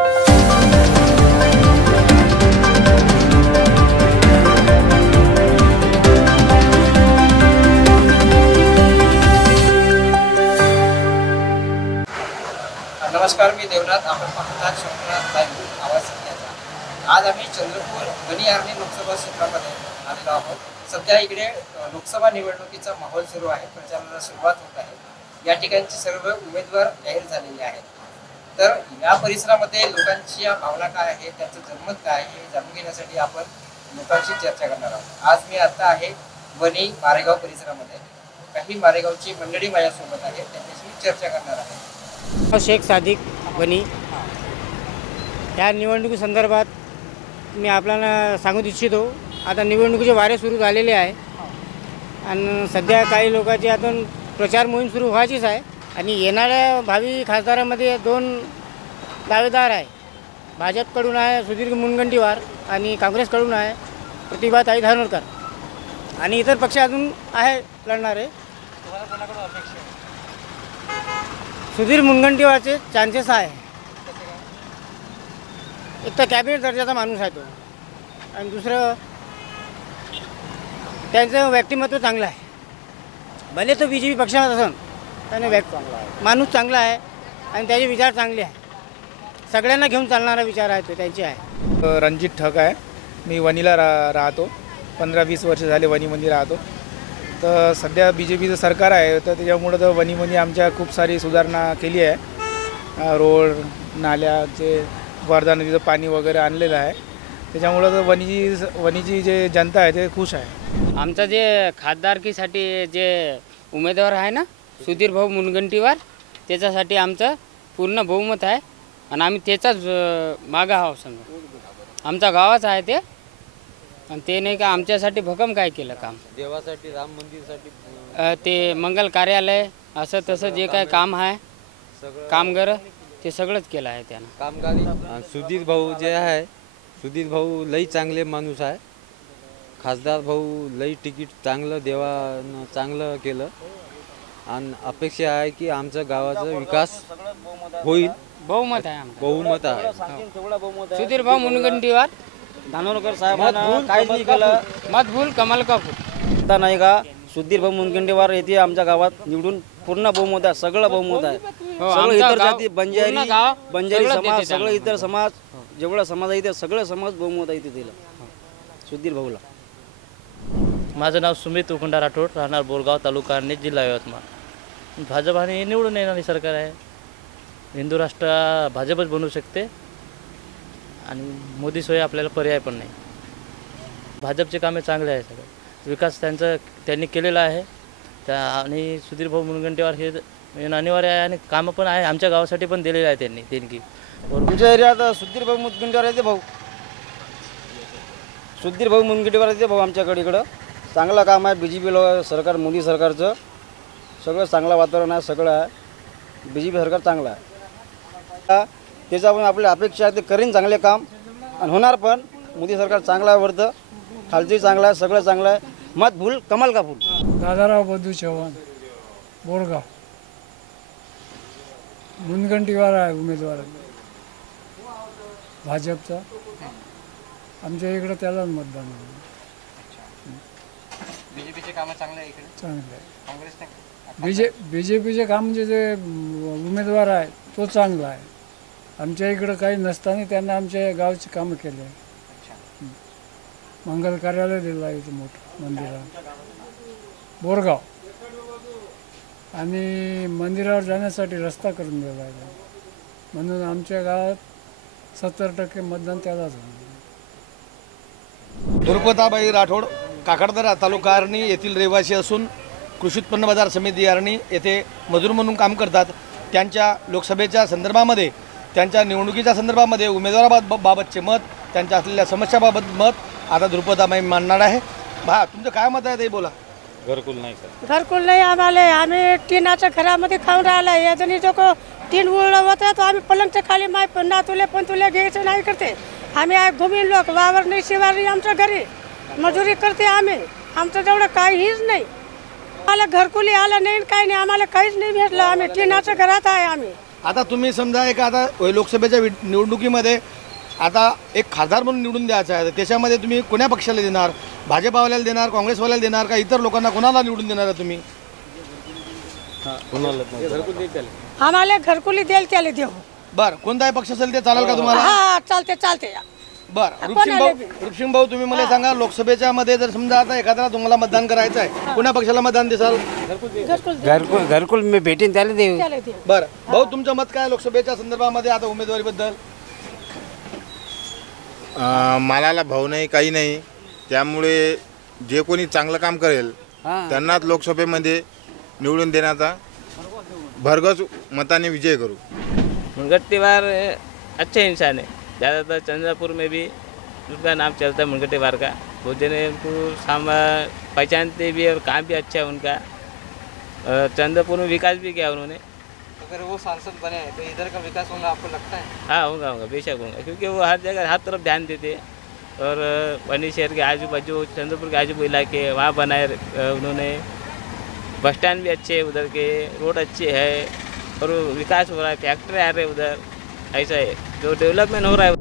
नमस्कार, मी देवनाथ. आपण पाहतात शंकरनाथ लाईव्ह आवाज सध्याचा. आज आम्ही चंद्रपूर वनी आर्णी लोकसभा क्षेत्रामध्ये आलेलो आहोत. सध्या इकडे लोकसभा निवडणुकीचा माहोल सुरू आहे, प्रचाराला सुरुवात होत आहे. या ठिकाणचे सर्व उमेदवार जाहीर झालेले आहेत. तर या परिसरामध्ये लोकांची भावना काय आहे, त्यांचं जनमत काय आहे हे जाणून घेण्यासाठी आपण लोकांशी चर्चा करणार आहोत. आज मी आता आहे वनी मारेगाव परिसरामध्ये. काही मारेगावची मंडळी माझ्यासोबत आहे, त्यांच्याशी चर्चा करणार आहे. शेख सादिक वनी. या निवडणुकी संदर्भात मी आपल्याला सांगू इच्छितो. आता निवडणुकीचे वारे सुरू झालेले आहे आणि सध्या काही लोकांची आता प्रचार मोहीम सुरू व्हायचीच आहे. आणि येणाऱ्या भावी खासदारामध्ये 2 दावेदार आहे. भाजपकडून आहे सुधीर मुनगंटीवार आणि काँग्रेसकडून आहे प्रतिभाताई धानोरकर. आणि इतर पक्ष अजून आहे लढणारे. सुधीर मुनगंटीवारचे चान्सेस आहे. एक तर कॅबिनेट दर्जाचा माणूस आहे तो, आणि दुसरं त्यांचं व्यक्तिमत्व चांगलं आहे. भले तो BJP पक्षात असेल, त्याने माणूस चांगला आहे आणि त्याचे विचार चांगले आहे. सगळ्यांना घेऊन चालणारा विचार आहे तो त्यांचे आहे. रणजित ठक आहे. मी वनीला राहतो. 15-20 वर्ष झाले वनीमध्ये राहतो. तर सध्या BJPचं सरकार आहे, तर त्याच्यामुळं तर वनीमध्ये आमच्या खूप सारी सुधारणा केली आहे. रोड, नाल्याचे, वर्धा नदीचं पाणी वगैरे आणलेलं आहे. त्याच्यामुळं तर वनीची जे जनता आहे ते खुश आहे. आमचं जे खासदारकीसाठी जे उमेदवार आहे ना, सुधीर भाऊ मुनगंटीवार, त्याच्यासाठी आमचं पूर्ण बहुमत आहे आणि आम्ही त्याचाच मागं आहोत. समजा आमच्या गावाच आहे ते. आणि ते नाही का आमच्यासाठी भक्कम काय केलं काम, देवासाठी, राम मंदिरसाठी, ते मंगल कार्यालय असं तसं जे काय काम आहे कामगार ते सगळंच केलं आहे त्यानं. कामगारी सुधीर भाऊ जे आहे, सुधीर भाऊ लई चांगले माणूस आहे. खासदार भाऊ लई तिकीट चांगलं देवानं चांगलं केलं आणि अपेक्षा आहे की आमच्या गावाचा विकास होईल. बहुमत आहे आमचं. बहुमत आहे. सुधीर भाऊ मुनगंटीवार, धानोरकर साहेबांना काहीच नाही केलं. मत भूल कमल का फूल. आता नाही का सुधीर भाऊ मुनगंटीवार येथे आमच्या गावात निवडून पूर्ण बहुमत आहे. सगळं बहुमत आहे. सगळं इतर जाती, बंजारी समाज, सगळं इतर समाज, जेवढा समाज आहे ते सगळं समाज बहुमत आहे तिथे सुधीर भाऊला. माझं नाव सुमित उखंडा राठोड, राहणार बोरगाव, तालुका अर्णी, जिल्हा यवतमाळ. भाजप आणि निवडून येणारी सरकार आहे. हिंदू राष्ट्र भाजपच बनवू शकते आणि मोदीशिवाय आपल्याला पर्याय पण नाही. भाजपचे कामे चांगले आहे. सगळं विकास त्यांनी केलेला आहे. आणि सुधीर भाऊ मुनगंटीवार हे अनिवार्य आहे आणि कामं पण आहे. आमच्या गावासाठी पण दिलेलं आहे त्यांनी देणगी. आमच्या एरियात सुधीर भाऊ मुनगंटीवार येते भाऊ. सुधीर भाऊ मुनगंटीवार येते भाऊ आमच्याकडे. इकडं चांगलं काम आहे. BJP सरकार, मोदी सरकारचं सगळं चांगलं वातावरण आहे. सगळं आहे. BJP सरकार चांगलं आहे. त्याचा पण आपल्या अपेक्षा आहे ते करीन चांगले काम आणि होणार पण. मोदी सरकार चांगलं आहे. वरतं खालची चांगलं आहे. सगळं चांगलं आहे. मत भूल कमल का फूल. दादाराव बद्धू चव्हाण, बोरगाव. मुनगंटीवार आहे उमेदवार भाजपचा. आमच्या इकडं त्यालाच मतदान आहे. BJPचे कामं चांगले आहे इकडे. चांगलं आहे. काँग्रेस नाही. BJPचे काम जे उमेदवार आहे तो चांगला आहे. आमच्या इकडं काही नसताना त्यांना आमच्या गावची कामं केली आहे. मंगल कार्यालय दिलं आहे इथं मोठं मंदिरात बोरगाव. आणि मंदिरावर जाण्यासाठी रस्ता करून दिला आहे. म्हणून आमच्या गावात 70% मतदान त्यालाच होईल. दुर्पताबाई राठोड, काकडदरा, तालुका अर्णी येथील रहिवासी असून कृषी उत्पन्न बाजार समिती अर्णी येथे मजूर म्हणून काम करतात. त्यांच्या लोकसभेच्या संदर्भामध्ये, त्यांच्या निवडणुकीच्या संदर्भामध्ये उमेदवाराबाबतचे मत, त्यांच्या असलेल्या समस्याबाबत मत आता द्रुपदाबाई मांडणार आहे. तुमचं काय मत आहे ते बोला. घरकुल नाही सर. घरकुल नाही आम्हाला. आम्ही टिनाच्या घरामध्ये खाऊन राहिला. याच्यानी जो टीन उडलं होतं तो आम्ही पलंगच्या खाली माय नातुले पण तुले घ्यायचं नाही करते. आम्ही घुमीन लोक, वावर नाही, शिवारी आमच्या घरी मजुरी करते आम्ही. आमचं तेवढं काहीच नाही. आम्हाला घरकुली आलं नाही, काही नाही. आम्हाला काहीच नाही भेटलं. आम्ही टिनाच्या घरात आहे. आम्ही आता तुम्ही समजा एक आता लोकसभेच्या निवडणुकीमध्ये आता एक खासदार म्हणून निवडून द्यायचा आहे, तर त्याच्यामध्ये तुम्ही कोण्या पक्षाला देणार? भाजपावाल्याला देणार, काँग्रेसवाल्याला देणार का इतर लोकांना कोणाला निवडून देणार आहे तुम्ही? आम्हाला घरकुली देईल त्याला देऊ. बरं, कोणताही पक्ष असेल ते चालेल का तुम्हाला? हा चालते चालते. बरं, रुपसिंग भाऊ तुम्ही मला सांगा, लोकसभेच्या मध्ये जर समजा आता एखाद्याला तुम्हाला मतदान करायचं आहे, कोण्या पक्षाला मतदान देसाल? घरकुल मी भेटेन त्याला देऊ. बरं भाऊ, तुमचं मत काय लोकसभेच्या संदर्भामध्ये आता उमेदवारीबद्दल? मालाला भाव नाही, काही नाही. त्यामुळे जे कोणी चांगलं काम करेल त्यांनाच लोकसभेमध्ये निवडून देण्याचा भरघोस मताने विजय करू. मुनगट्टीवार अच्छे इंसान है, ज़्यादातर चंद्रपुर में भी उनका नाम चलता है मुनगट्टीवार का. बहुत जने उनको पहचानते भी और काम भी अच्छा है उनका. चंद्रपुर में विकास भी किया उन्होंने. अगर वो सांसद बने तो इधर का विकास होगा आपको लगता है? हाँ होगा बेशक होगा, क्योंकि वो हर जगह हर तरफ ध्यान देते. और वनी शहर के आजू बाजू, चंद्रपुर के आजू बाजू इलाके वहाँ बनाए उन्होंने. बस स्टैंड भी अच्छे है उधर के, रोड अच्छे है और विकास हो रहा है, फैक्ट्री आ रहे उधर. ऐसा है जो डेवलपमेंट हो रहा है.